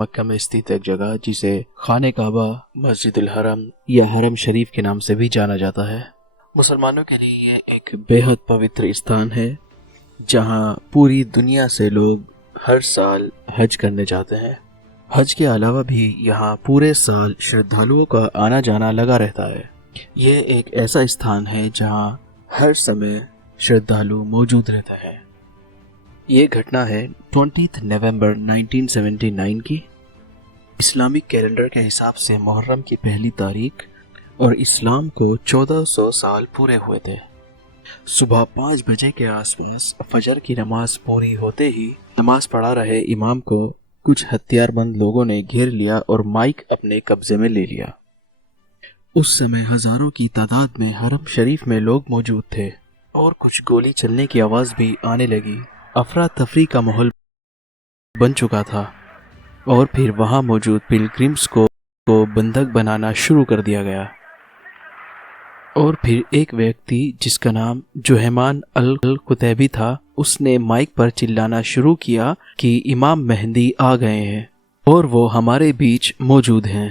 मक्का में स्थित एक जगह जिसे खाने काबा, मस्जिदुल हरम या हरम शरीफ के नाम से भी जाना जाता है। मुसलमानों के लिए यह एक बेहद पवित्र स्थान है जहां पूरी दुनिया से लोग हर साल हज करने जाते हैं। हज के अलावा भी यहाँ पूरे साल श्रद्धालुओं का आना जाना लगा रहता है। यह एक ऐसा स्थान है जहाँ हर समय श्रद्धालु मौजूद रहते हैं। ये घटना है 20 नवंबर 1979 की। इस्लामिक कैलेंडर के हिसाब से मुहर्रम की पहली तारीख और इस्लाम को 1400 साल पूरे हुए थे। सुबह 5 बजे के आसपास फजर की नमाज पूरी होते ही नमाज पढ़ा रहे इमाम को कुछ हथियारबंद लोगों ने घेर लिया और माइक अपने कब्जे में ले लिया। उस समय हजारों की तादाद में हरम शरीफ में लोग मौजूद थे और कुछ गोली चलने की आवाज भी आने लगी। अफरा तफरी का माहौल बन चुका था और फिर वहां मौजूद पिलग्रिम्स को बंधक बनाना शुरू कर दिया गया। और फिर एक व्यक्ति जिसका नाम जुहैमान अल-कुतैबी था, उसने माइक पर चिल्लाना शुरू किया कि इमाम मेहंदी आ गए हैं और वो हमारे बीच मौजूद हैं।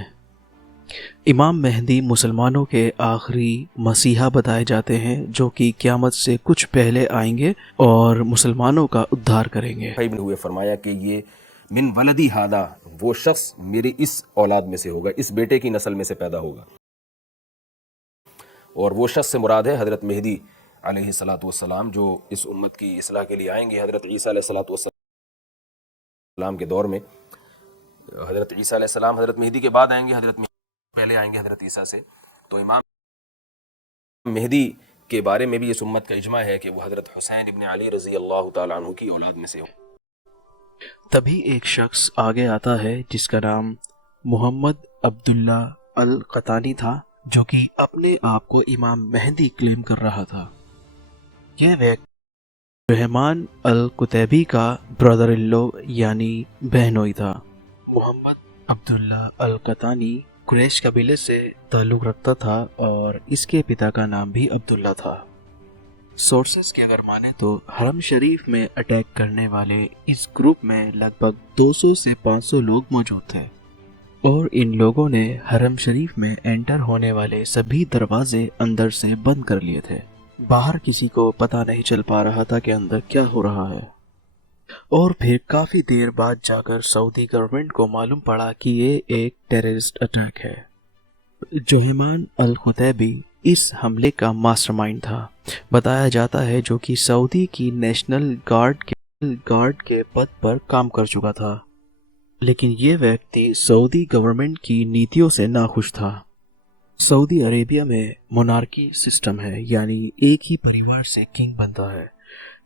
इमाम मेहंदी मुसलमानों के आखिरी मसीहा बताए जाते हैं जो कि क़यामत से कुछ पहले आएंगे और मुसलमानों का उद्धार करेंगे। हुए फरमाया कि ये मिन वलदी हादा, वो शख्स मेरी इस औलाद में से होगा, इस बेटे की नस्ल में से पैदा होगा। और वो शख्स से मुराद है हज़रत मेहदी अलैहिस्सलातु वस्सलाम, जो इस उम्मत की इस्लाह के लिए आएंगे। हज़रत ईसा अलैहिस्सलातु वस्सलाम के दौर में हज़रत ईसा अलैहिस्सलाम हज़रत मेहदी के बाद आएंगे, हज़रत मेहदी पहले आएंगे हज़रत ईसा से। तो इमाम मेहदी के बारे में भी इस उम्मत का इजमा है कि वो हज़रत हुसैन इब्न अली रज़ी अल्लाह तआला अन्हु की औलाद में से हो। तभी एक शख्स आगे आता है जिसका नाम मोहम्मद अब्दुल्ला अल-क़तानी था, जो कि अपने आप को इमाम मेहंदी क्लेम कर रहा था। यह व्यक्ति जुहैमान अल-कुतैबी का ब्रदर इन लॉ यानी बहनोई था। मोहम्मद अब्दुल्ला अल-क़तानी कुरैश कबीले से ताल्लुक़ रखता था और इसके पिता का नाम भी अब्दुल्ला था। सोर्सेस के अगर माने तो हरम शरीफ में अटैक करने वाले इस ग्रुप में लगभग 200 से 500 लोग मौजूद थे और इन लोगों ने हरम शरीफ में एंटर होने वाले सभी दरवाजे अंदर से बंद कर लिए थे। बाहर किसी को पता नहीं चल पा रहा था कि अंदर क्या हो रहा है। और फिर काफी देर बाद जाकर सऊदी गवर्नमेंट को मालूम पड़ा कि ये एक टेररिस्ट अटैक है। जुहैमान अल-कुतैबी इस हमले का मास्टरमाइंड था, बताया जाता है, जो कि सऊदी की नेशनल गार्ड के पद पर काम कर चुका था। लेकिन ये व्यक्ति सऊदी गवर्नमेंट की नीतियों से नाखुश था। सऊदी अरेबिया में मोनार्की सिस्टम है, यानी एक ही परिवार से किंग बनता है।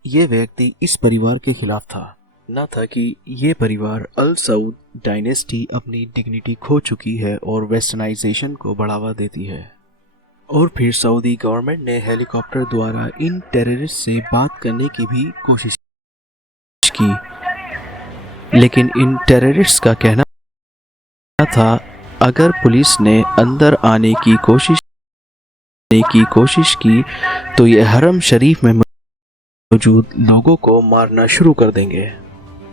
ये व्यक्ति इस परिवार के खिलाफ था। न था कि ये परिवार अल सऊद डायनेस्टी अपनी डिग्निटी खो चुकी है और वेस्टर्नाइजेशन को बढ़ावा देती है। और फिर सऊदी गवर्नमेंट ने हेलीकॉप्टर द्वारा इन टेररिस्ट से बात करने की भी कोशिश की, लेकिन इन टेररिस्ट का कहना था अगर पुलिस ने अंदर आने की कोशिश की तो ये हरम शरीफ में मौजूद लोगों को मारना शुरू कर देंगे।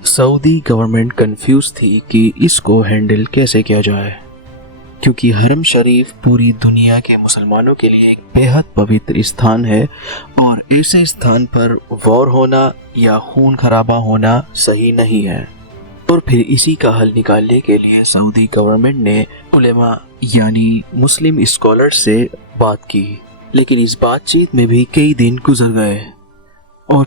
सऊदी गवर्नमेंट कंफ्यूज थी कि इसको हैंडल कैसे किया जाए, क्योंकि हरम शरीफ पूरी दुनिया के मुसलमानों के लिए एक बेहद पवित्र स्थान है और ऐसे स्थान पर वॉर होना या खून खराबा होना सही नहीं है। और फिर इसी का हल निकालने के लिए सऊदी गवर्नमेंट ने उलेमा यानी मुस्लिम स्कॉलर से बात की, लेकिन इस बातचीत में भी कई दिन गुजर गए और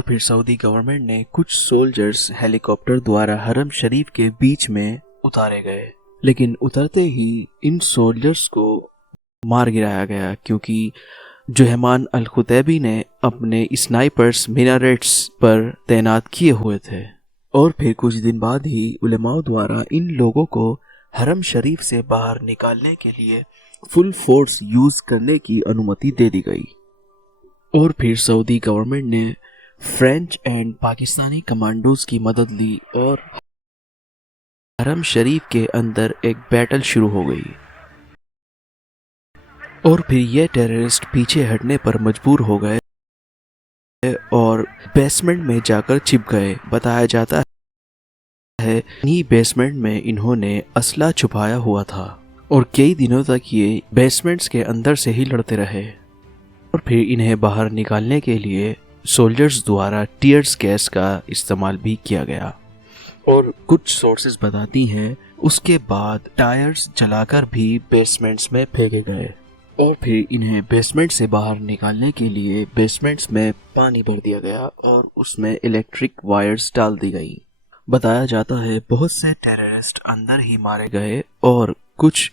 फिर सऊदी गवर्नमेंट ने कुछ सोल्जर्स हेलीकॉप्टर द्वारा हरम शरीफ के बीच में उतारे गए, लेकिन उतरते ही इन सोल्जर्स को मार गिराया गया, क्योंकि जुहैमान अल-कुतैबी ने अपने स्नाइपर्स मिनारेट्स पर तैनात किए हुए थे। और फिर कुछ दिन बाद ही उलेमाओं द्वारा इन लोगों को हरम शरीफ से बाहर निकालने के लिए फुल फोर्स यूज करने की अनुमति दे दी गई। और फिर सऊदी गवर्नमेंट ने फ्रेंच एंड पाकिस्तानी कमांडोज की मदद ली और हरम शरीफ के अंदर एक बैटल शुरू हो गई। और फिर ये टेररिस्ट पीछे हटने पर मजबूर हो गए और बेसमेंट में जाकर छिप गए। बताया जाता है इन्हीं बेसमेंट में इन्होंने असला छुपाया हुआ था और कई दिनों तक ये बेसमेंट्स के अंदर से ही लड़ते रहे और फिर इन्हें बाहर निकालने के लिए सोल्जर्स द्वारा टीयर्स गैस का इस्तेमाल भी किया गया और कुछ सोर्सेज बताती हैं उसके बाद टायर्स जलाकर भी बेसमेंट्स में फेंके गए और फिर इन्हें बेसमेंट से बाहर निकालने के लिए बेसमेंट्स में पानी भर दिया गया और उसमें इलेक्ट्रिक वायर्स डाल दी गई। बताया जाता है बहुत से टेररिस्ट अंदर ही मारे गए और कुछ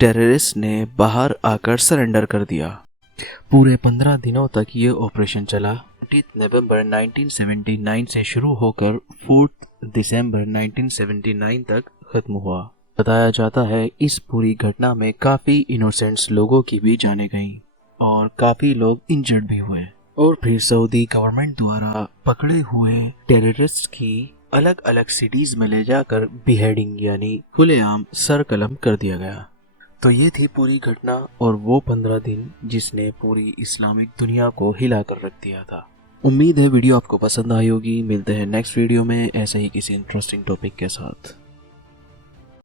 टेररिस्ट ने बाहर आकर सरेंडर कर दिया। पूरे 15 दिनों तक ये ऑपरेशन चला। 20 नवंबर 1979 से शुरू होकर 4 दिसंबर 1979 तक खत्म हुआ। बताया जाता है इस पूरी घटना में काफ़ी इनोसेंट्स लोगों की भी जाने गईं और काफ़ी लोग इंजर्ड भी हुए और फिर सऊदी गवर्नमेंट द्वारा पकड़े हुए टेररिस्ट की अलग अलग सिटीज़ में ले जाकर बिहेडिंग यानी खुलेआम सर कलम कर दिया गया। तो ये थी पूरी घटना और वो 15 दिन जिसने पूरी इस्लामिक दुनिया को हिला कर रख दिया था। उम्मीद है वीडियो आपको पसंद आई होगी। मिलते हैं नेक्स्ट वीडियो में ऐसे ही किसी इंटरेस्टिंग टॉपिक के साथ।